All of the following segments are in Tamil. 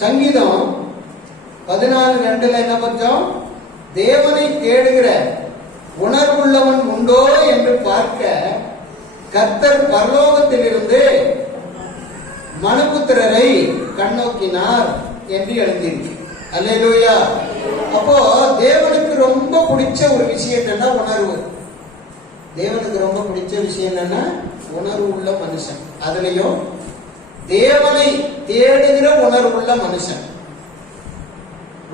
சங்கீதம் பதினாலு ரெண்டுல என்ன பஞ்சம் தேவனை தேடுகிற உணர்வுள்ளவன் உண்டோ என்று பார்க்க கர்த்தர் பரலோகத்திலிருந்து மனுபுத்திரரை கண்ணோக்கினார் என்று எழுந்திருக்கு அல்லேலூயா. அப்போ தேவனுக்கு ரொம்ப பிடிச்ச ஒரு விஷயம் என்னன்னா உணர்வு. தேவனுக்கு ரொம்ப பிடிச்ச விஷயம் என்னன்னா உணர்வு உள்ள மனுஷன். அதுலயும் தேவனை தேடுகிற உணர்வுள்ள மனுஷன்.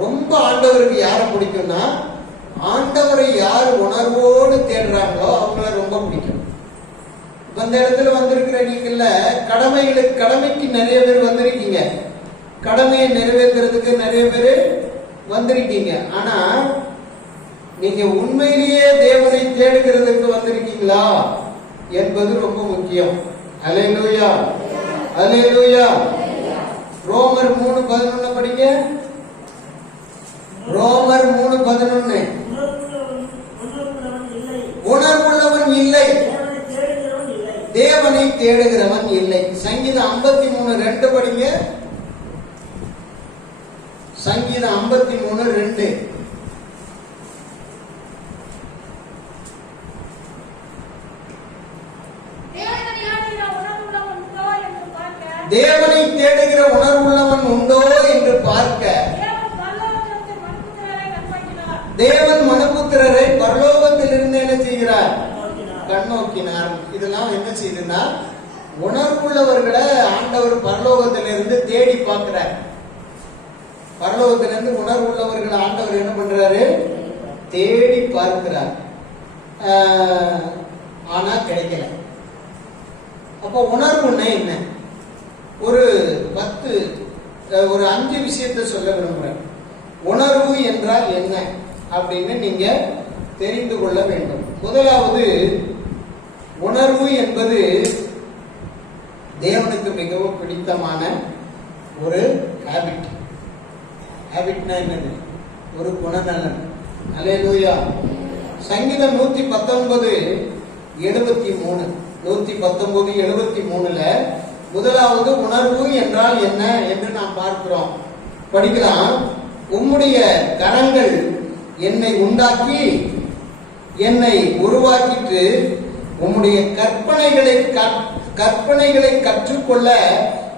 ரொம்ப ஆண்டவருக்கு யாரை பிடிக்கும்னா ஆண்டவரை யார் உணர்வோடு தேடுறாங்களோ அவங்கள ரொம்ப பிடிக்கும். இந்த இடத்துல வந்திருக்கிற நீங்கள்ல கடமைகளுக்கு கடமைக்கு நிறைய பேர் வந்திருக்கீங்க. கடமையை நிறைவேற்றுறதுக்கு நிறைய பேர் வந்திருக்கீங்க. ஆனா நீங்க உண்மையிலேயே தேவனை தேடுகிறதுக்கு வந்திருக்கீங்களா என்பது ரொம்ப முக்கியம். அலையலூயா அலையலூயா ரோமர் மூணு பதினொன்னு படிங்க. ரோமர் மூணு பதினொன்னு. உணர்வுள்ளவன் இல்லை. தேவனை தேடுகிறவன் இல்லை. சங்கீதம் ஐம்பத்தி மூணு ரெண்டு படிங்க. சங்கீதம் ஐம்பத்தி மூணு ரெண்டு. தேவனை தேடுகிற உணர்வுள்ளவன் உண்டோ என்று பார்க்க. தேவன் மனுபுத்திரரை மனுபுத்திரரை பரலோகத்திலிருந்து என்ன செய்கிறார். கண்ணோக்கினார். இதெல்லாம் என்ன செய்யுதுன்னா உணர்வுள்ளவர்களை ஆண்டவர் பரலோகத்திலிருந்து தேடி பார்க்கிறார். பரலோகத்திலிருந்து உணர்வுள்ளவர்களை ஆண்டவர் என்ன பண்றாரு? தேடி பார்க்கிறார். ஆனா கிடைக்கல. அப்போ உணர்வுன்னா என்ன? ஒரு பத்து ஒரு அஞ்சு விஷயத்தை சொல்ல விரும்புகிறேன் உணர்வு என்றால் என்ன அப்படின்னு நீங்க தெரிந்து கொள்ள வேண்டும். முதலாவது உணர்வு என்பது தேவனுக்கு மிகவும் பிடித்தமான ஒரு ஹேபிட் ஹேபிட்னா என்னது? ஒரு குணநலன். அலேலூயா சங்கீதம் நூத்தி பத்தொன்பது எழுபத்தி மூணு. நூத்தி பத்தொன்பது எழுபத்தி மூணுல முதலாவது உணர்வு என்றால் என்ன என்று நாம் பார்க்கிறோம். படிக்கலாம். உம்முடைய கரங்கள் என்னை உண்டாக்கி என்னை உருவாக்கிட்டு உம்முடைய கற்பனைகளை கற்- கற்பனைகளை கற்றுக்கொள்ள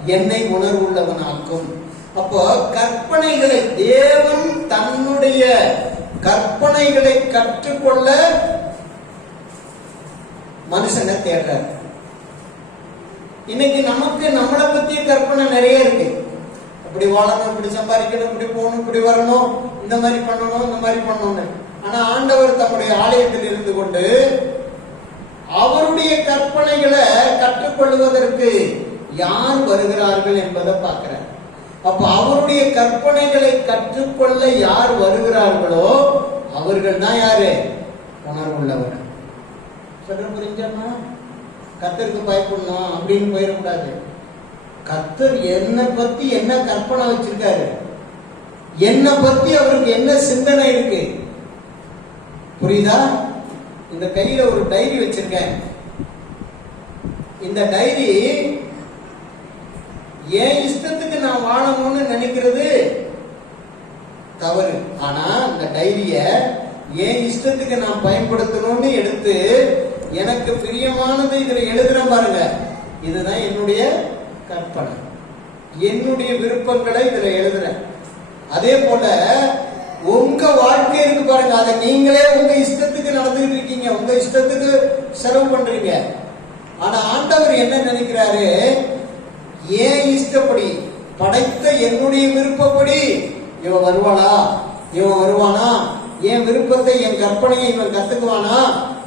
என்னை உணர்வுள்ளவனாக்கும். அப்போ கற்பனைகளை தேவன் தன்னுடைய கற்பனைகளை கற்றுக்கொள்ள மனுஷனை தேடுறார். இன்னைக்கு நமக்கு நம்மளை பத்தி கற்பனை நிறைய இருக்கு. இப்படி வாழணும் இப்படி சம்பாதிக்கணும் இப்படி போகணும் இப்படி வரணும் இந்த மாதிரி பண்ணணும் இந்த மாதிரி பண்ணணும்னு. ஆனா ஆண்டவர் தம்முடைய ஆலயத்தில் இருந்து கொண்டு அவருடைய கற்பனைகளை கற்றுக்கொள்வதற்கு யார் வருகிறார்கள் என்பதை பார்க்கிறார். அப்ப அவருடைய கற்பனைகளை கற்றுக்கொள்ள யார் வருகிறார்களோ அவர்கள் தான் யாரு? உணர்வுள்ளவர் சொல்ற புரிஞ்சம்மா கத்தருக்கு பயப்படணும் அப்படின்னு போயிடக்கூடாது. கத்தர் என்னை பத்தி என்ன கற்பனை வச்சிருக்காரு? என்னை பத்தி அவருக்கு என்ன சிந்தனை இருக்கு? புரியுதா? இந்த கையில ஒரு டைரி வச்சிருக்கேன். இந்த டைரி என் இஷ்டத்துக்கு நான் வாழணும்னு நினைக்கிறது தவறு. ஆனா இந்த டைரிய என் இஷ்டத்துக்கு நான் பயன்படுத்தணும்னு எடுத்து எனக்கு பிரியமானது இதுல எழுதுறேன் பாருங்க. இதுதான் என்னுடைய கற்பனை. என்னுடைய விருப்பங்களை இதுல எழுதுறேன் அதே போல உங்க வாழ்க்கை இருக்கு பாருங்க. அதை நீங்களே உங்க இஷ்டத்துக்கு நடந்துட்டு இருக்கீங்க. உங்க இஷ்டத்துக்கு செலவு பண்றீங்க. ஆனா ஆண்டவர் என்ன நினைக்கிறாரு? ஏன் இஷ்டப்படி? படைத்த என்னுடைய விருப்பப்படி இவன் வருவானா? இவன் வருவானா? என் விருப்பத்தை என் கற்பனையை இவன் கத்துக்குவானா?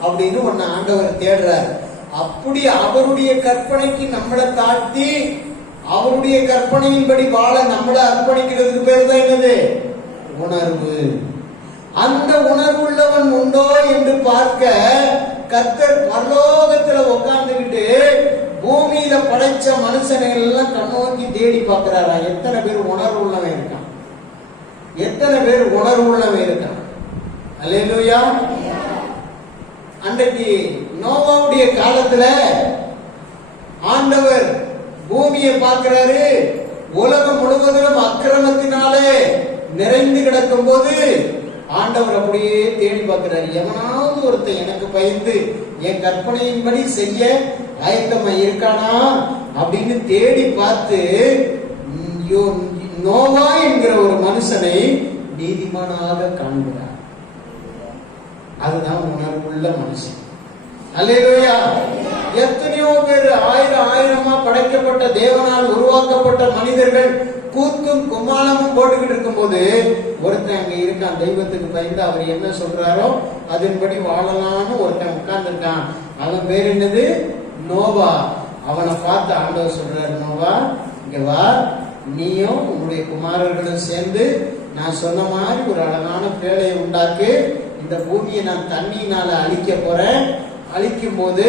அப்படின்னு உன்னை ஆண்டவர் தேடுறார். அப்படி அவருடைய கற்பனைக்கு நம்மளை தாழ்த்தி அவருடைய கற்பனையின்படி வாழ நம்மளை அர்ப்பணிக்கிறதுக்கு பேர் தான் என்னது? உணர்வு. அந்த உணர்வுள்ளவன் உண்டோ என்று பார்க்க கர்த்தர் பரலோகத்துல உட்கார்ந்துகிட்டு பூமியில படைச்ச மனுஷனை எல்லாம் கண்ணோக்கி தேடி பார்க்கிறாரா? எத்தனை பேர் உணர்வு உள்ளவன் இருக்கான்? எத்தனை பேர் உணர்வு உள்ளவன் இருக்கான்? அல்லேலூயா. அன்றைக்கு நோவாவுடைய காலத்துல ஆண்டவர் பூமியை பார்க்கிறாரு. உலகம் முழுவதிலும் அக்கிரமத்தினாலே நிறைந்து கிடக்கும் போது ஆண்டவர் அப்படியே தேடி பார்க்கிறார். எவனாவது ஒருத்தன் எனக்கு பயந்து என் கற்பனையின்படி செய்ய ஆயத்தமா இருக்கானா அப்படின்னு தேடி பார்த்து நோவா என்கிற ஒரு மனுஷனை நீதிமானாக காண்கிறார். அதுதான் உணர்வுள்ள மனுஷன். அல்லையா எத்தனையோ பேர் ஆயிரம் ஆயிரமா படைக்கப்பட்ட தேவனால் உருவாக்கப்பட்ட மனிதர்கள் கூத்தும் குமாலமும் போட்டுக்கிட்டு இருக்கும்போது ஒருத்தன் அங்க இருக்கான் தெய்வத்துக்கு பயந்து அவர் என்ன சொல்றாரோ அதன்படி வாழலாம்னு ஒருத்தன் உட்கார்ந்துருக்கான். அவன் பேர் என்னது? நோவா. அவனை பார்த்து ஆண்டவர் சொல்றாரு நோவா இங்க வா. நீயும் உன்னுடைய குமாரர்களும் சேர்ந்து நான் சொன்ன மாதிரி ஒரு அழகான பேழையை உண்டாக்கு. இந்த பூமியை நான் தண்ணியினால அழிக்க போறேன். அழிக்கும் போது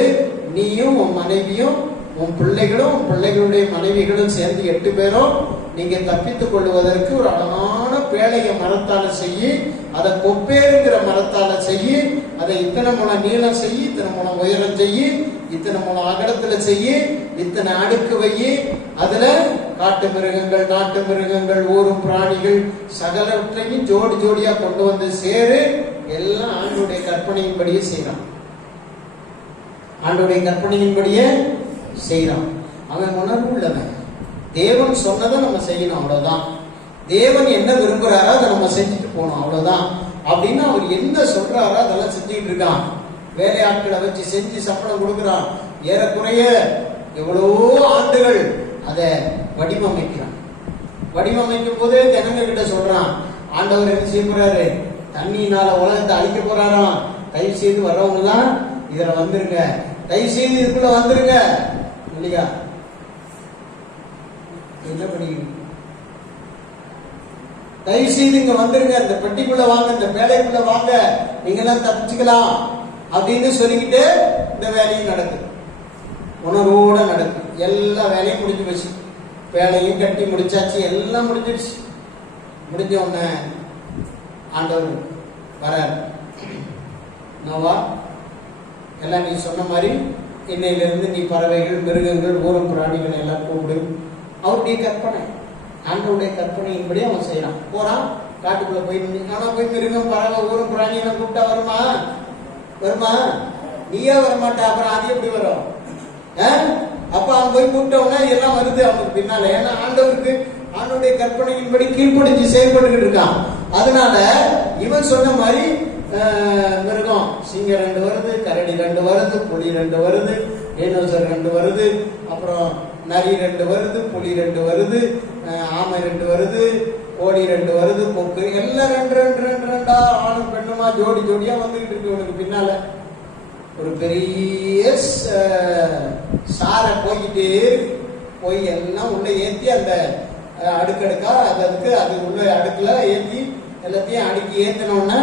நீயும் உன் மனைவியும் உன் பிள்ளைகளும் உன் பிள்ளைகளுடைய மனைவிகளும் சேர்ந்து எட்டு பேரும் நீங்க தப்பித்துக் கொள்வதற்கு ஒரு அழகான பேழைய மரத்தால செய்யி அதை கொப்பேருங்கிற மரத்தால செய்யி அதை இத்தனை மூலம் நீளம் செய்யி இத்தனை மூலம் உயரம் செய்யி இத்தனை மூலம் அகலத்துல செய்யி இத்தனை அடுக்கு வையி அதுல காட்டு மிருகங்கள் நாட்டு மிருகங்கள் ஊரும் பிராணிகள் சகலவற்றையும் ஜோடி ஜோடியா கொண்டு வந்து சேரு எல்லாம் ஆண்டுடைய கற்பனையின்படியே செய்யறான் ஆண்டுடைய கற்பனையின்படியே செய்யறான் அவன் உணர்வு உள்ளவன். தேவன் சொன்னதை நம்ம செய்யணும் அவ்வளவுதான். தேவன் என்ன விரும்புறாரோ அதை நம்ம செஞ்சுட்டு போகணும் அவ்வளவுதான். அப்படின்னு அவர் என்ன சொல்றாரோ அதெல்லாம் செஞ்சுட்டு இருக்கான். வேலையாட்களை வச்சு செஞ்சு சம்பளம் கொடுக்குறான். ஏறக்குறைய எவ்வளவோ ஆண்டுகள் அதை வடிவமைக்கிறான். வடிவமைக்கும் போது ஜனங்க கிட்ட சொல்றான் ஆண்டவர் என்ன செய்ய போறாரு? தண்ணியினால உலகத்தை அழிக்க போறாராம் தயவு செய்து வர்றவங்க எல்லாம் இதுல வந்துருங்க. தயவு செய்து இதுக்குள்ள வந்துருங்க. இல்லையா என்ன பண்ணிக்கிறீங்க தயவு செய்து இங்க வந்துருங்க. இந்த பெட்டிக்குள்ள வாங்க இந்த வேலைக்குள்ள வாங்க. நீங்க எல்லாம் தப்பிச்சுக்கலாம் அப்படின்னு சொல்லிக்கிட்டு இந்த வேலையும் நடக்குது. உணர்வோட நடக்குது. எல்லா வேலையும் முடிஞ்சு போச்சு. வேலையும் கட்டி முடிச்சாச்சு எல்லாம் முடிஞ்சிருச்சு முடிஞ்ச உடனே ஆண்டவர் வரார். நோவா எல்லாம் நீ சொன்ன மாதிரி இன்னையிலிருந்து நீ பறவைகள் மிருகங்கள் ஊரும் பிராணிகள் எல்லாம் கூப்பிடு. அவருடைய கற்பனை ஆண்டவுடைய கற்பனையின்படி அவன் செய்யறான். போறான் காட்டுக்குள்ள போய் ஆனா போய் மிருகம் பறவை ஊரும் பிராணி எல்லாம் கூப்பிட்டா வருமா? வருமா? நீயே வரமாட்டா? அப்புறம் அது எப்படி வரும்? ஆ? அப்ப அவன் போய் கூப்பிட்டவனா எல்லாம் வருது. அவனுக்கு பின்னால. ஏன்னா ஆண்டவருக்கு ஆண்டவருடைய கற்பனையின்படி கீழ்ப்படிஞ்சு செயல்பட்டுக்கிட்டு இருக்கான். அதனால இவன் சொன்ன மாதிரி மிருகம். சிங்கம் ரெண்டு வருது கரடி ரெண்டு வருது புலி ரெண்டு வருது ஏனோசர் ரெண்டு வருது அப்புறம் நரி ரெண்டு வருது புலி ரெண்டு வருது ஆமை ரெண்டு வருது கோழி ரெண்டு வருது கொக்கு. எல்லாம் ரெண்டு ரெண்டு ரெண்டு ரெண்டா ஆணும் பெண்ணுமா ஜோடி ஜோடியா வந்துகிட்டு இருக்கு உனக்கு பின்னால. ஒரு பெரிய சாரை போய்கிட்டே போய் எல்லாம் உள்ள ஏத்தி அந்த அடுக்கடுக்கா அது அதுக்கு அது உள்ள அடுக்குல ஏற்றி எல்லாத்தையும் அடுக்கி ஏத்தினோடனே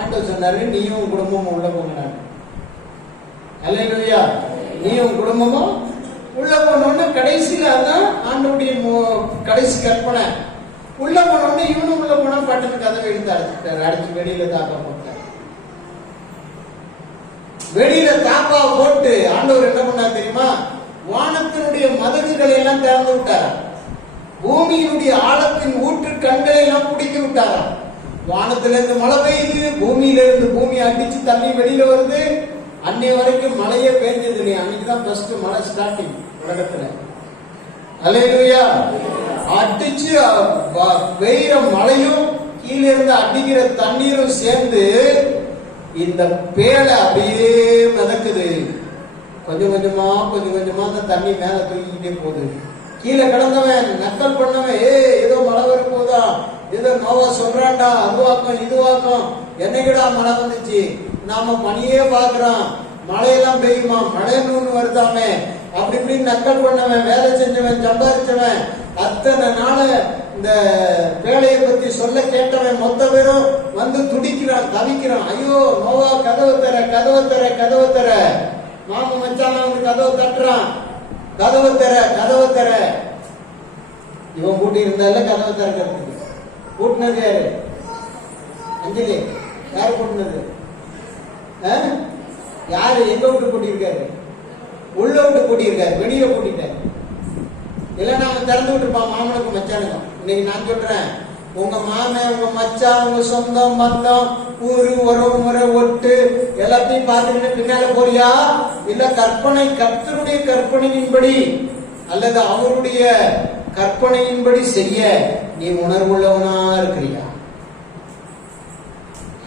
ஆண்டவர் சொன்னாரு நீயும் குடும்பமும் உள்ள போங்கனாரு அல்லையா நீயும் குடும்பமும் உள்ள போனோடனே கடைசியில் அதான் ஆண்டவுடைய மு- கடைசி கற்பனை. உள்ள போனோடனே இவனும் உள்ள போனா பட்டண கதவை எடுத்து அடைச்சிட்டாரு. அடைச்சு வெளியில வெளியில தாப்பா போட்டு ஆண்டவர் என்ன பண்ணார் தெரியுமா? வானத்தினுடைய மதகுகளை எல்லாம் திறந்து விட்டாரா பூமியினுடைய ஆழத்தின் ஊற்று கண்களை எல்லாம் பிடிக்க விட்டாரா வானத்திலிருந்து மழை பெய்யுது பூமியில இருந்து பூமி அடிச்சு தண்ணி வெளியில வருது. அன்னை வரைக்கும் மழையே பெய்ஞ்சது இல்லையா? அன்னைக்குதான் ஃபர்ஸ்ட் மழை ஸ்டார்டிங் உலகத்துல. அலையிலுயா அடிச்சு வ- பெய்யுற மழையும் கீழே இருந்து அடிக்கிற தண்ணீரும் சேர்ந்து இந்த பேழை அப்படியே மிதக்குது. கொஞ்சம் கொஞ்சமா கொஞ்சம் கொஞ்சமா அந்த தண்ணி மேல தூக்கிக்கிட்டே போகுது. கீழே கிடந்தவன் நக்கல் பண்ணவன் ஏ ஏதோ மழை வர போதா ஏதோ நோவா சொல்றான்டா அதுவாக்கம் இதுவாக்கம். என்னைக்குடா மழை வந்துச்சு? நாம பனியே பாக்குறோம் மழையெல்லாம் பெய்யுமா? மழைன்னு ஒண்ணு வருதாமே. அப்படி இப்படி நக்கல் பண்ணவன் வேலை செஞ்சவன் சம்பாதிச்சவன் அத்தனை நாளை இந்த வேலையை பத்தி சொல்ல கேட்டவன் மொத்த பேரும் வந்து துடிக்கிறான் தவிக்கிறான். ஐயோ நோவா கதவு தர கதவு தர கதவு தர. மாம மச்சான வந்து கதவு தட்டுறான். கதவு தர கதவு தர. இவன் கூட்டி இருந்தால கதவை திறக்கிறதுக்கு. கூட்டினது யாரு? அஞ்சலி. யார் கூட்டினது ஆ? யாரு? எங்க விட்டு கூட்டியிருக்காரு உள்ள விட்டு கூட்டியிருக்காரு வெளியில கூட்டிட்டாரு இல்லைன்னா அவன் திறந்து விட்டுருப்பான் மாமனுக்கு மச்சானுக்கும். இன்னைக்கு நான் சொல்றேன். உங்க மாமன் உங்க மச்சான் உங்க சொந்தம் பந்தம் ஊரு உறவு முறை ஒட்டு எல்லாத்தையும் பார்த்துக்கிட்டு பின்னால போறியா? இல்ல கற்பனை கர்த்தருடைய கற்பனையின்படி அல்லது அவருடைய கற்பனையின்படி செய்ய நீ உணர்வுள்ளவனா இருக்கிறியா?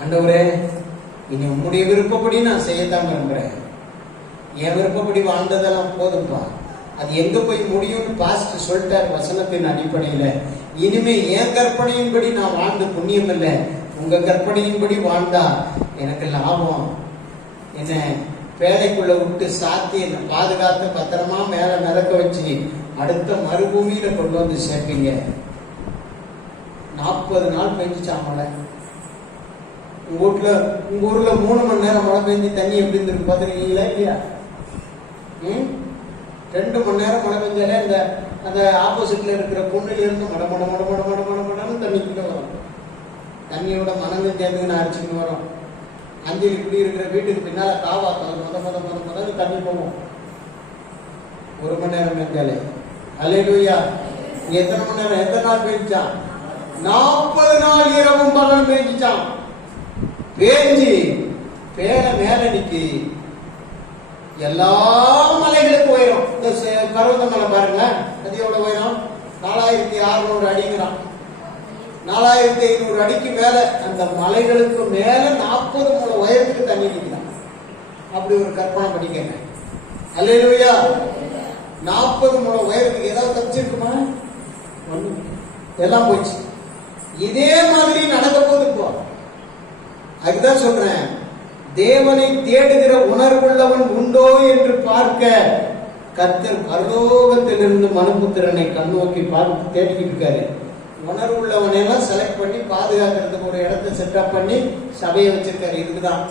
ஆண்டவரே இனி உம்முடைய விருப்பப்படி நான் செய்யத்தான் விரும்புறேன் என் விருப்பப்படி வாழ்ந்ததெல்லாம் போதும்பா. அது எங்க போய் முடியும்னு பாஸ்ட் சொல்லிட்டார் வசனத்தின் அடிப்படையில. இனிமே என் கற்பனையின்படி நான் வாழ்ந்து புண்ணியம் இல்லை. உங்க கற்பனையின்படி வாழ்ந்தா எனக்கு லாபம். என்ன பேழைக்குள்ள விட்டு சாத்தி என்னை பாதுகாத்து பத்திரமா மேல மிதக்க வச்சு அடுத்த மறுபூமியில கொண்டு வந்து சேர்ப்பீங்க. நாற்பது நாள் பெஞ்சுச்சான் மழை? உங்க வீட்டுல உங்க ஊர்ல மூணு மணி நேரம் மழை பெஞ்சு தண்ணி எப்படி இருந்திருக்கு? பாத்துருக்கீங்களா இல்லையா? ம்? ரெண்டு மணி நேரம் மழை பெஞ்சாலே அந்த அந்த ஆப்போசிட்ல இருக்கிற பொண்ணுல இருந்து மட மட மட மட மட மட மடன்னு தண்ணி கிட்ட வரும். தண்ணியோட மணங்கும் சேர்ந்துன்னு அடிச்சுக்கிட்டு வரும். அஞ்சல் இப்படி இருக்கிற வீட்டுக்கு பின்னால காவா மொத மொத மொத முத தண்ணி போவோம் ஒரு மணி நேரம் பெஞ்சாலே. அல்லேலூயா. எத்தனை மணி நேரம்? எத்தனை நாள் பெஞ்சான் நாற்பது நாள் இரவும் பகல் பெஞ்சிச்சான். பேஞ்சு பேர மேல நிக்கி எல்லா மலைகளுக்கும் பர்வத மலை பாருங்க. அது எவ்வளவு உயரம்? நாலாயிரத்தி அறுநூறு அடிங்கிறான். நாலாயிரத்தி ஐநூறு அடிக்கு மேல அந்த மலைகளுக்கு மேல நாற்பது மூணு உயரத்துக்கு தண்ணி நிற்கிறான். அப்படி ஒரு கற்பனை பண்ணிக்கங்க. அல்லேலூயா. நாற்பது மூணு உயரத்துக்கு ஏதாவது தப்பிச்சிருக்குமா? ஒண்ணு. எல்லாம் போச்சு. இதே மாதிரி நடக்க போது இப்போ. அதுதான் சொல்றேன். தேவனை தேடுகிற உணர்வுள்ளவன் உண்டோ என்று பார்க்க கர்த்தர் பரலோகத்திலிருந்து மனுபுத்திரனை கண்ணோக்கி பார்த்து தேடிக்கிட்டு இருக்காரு உணர்வு எல்லாம் செலக்ட் பண்ணி பாதுகாக்கிறதுக்கு ஒரு இடத்தை செட்டப் பண்ணி சபையை வச்சிருக்காரு. இதுக்குதான்.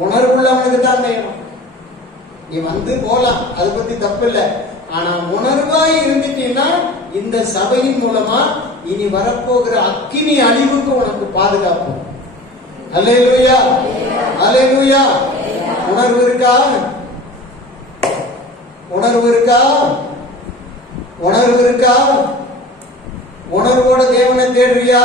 உணர்வுள்ளவனுக்கு தான் அந்த நீ வந்து போலாம். அதை பத்தி தப்பு இல்லை ஆனா உணர்வாய் இருந்துட்டீங்கன்னா இந்த சபையின் மூலமா இனி வரப்போகிற அக்கினி அழிவுக்கு உனக்கு பாதுகாப்பு. அல்லேலூயா. அல்லேலூயா. உணர்வு இருக்கா? உணர்வு இருக்கா? உணர்வு இருக்கா? உணர்வோட தேவனை தேடுறியா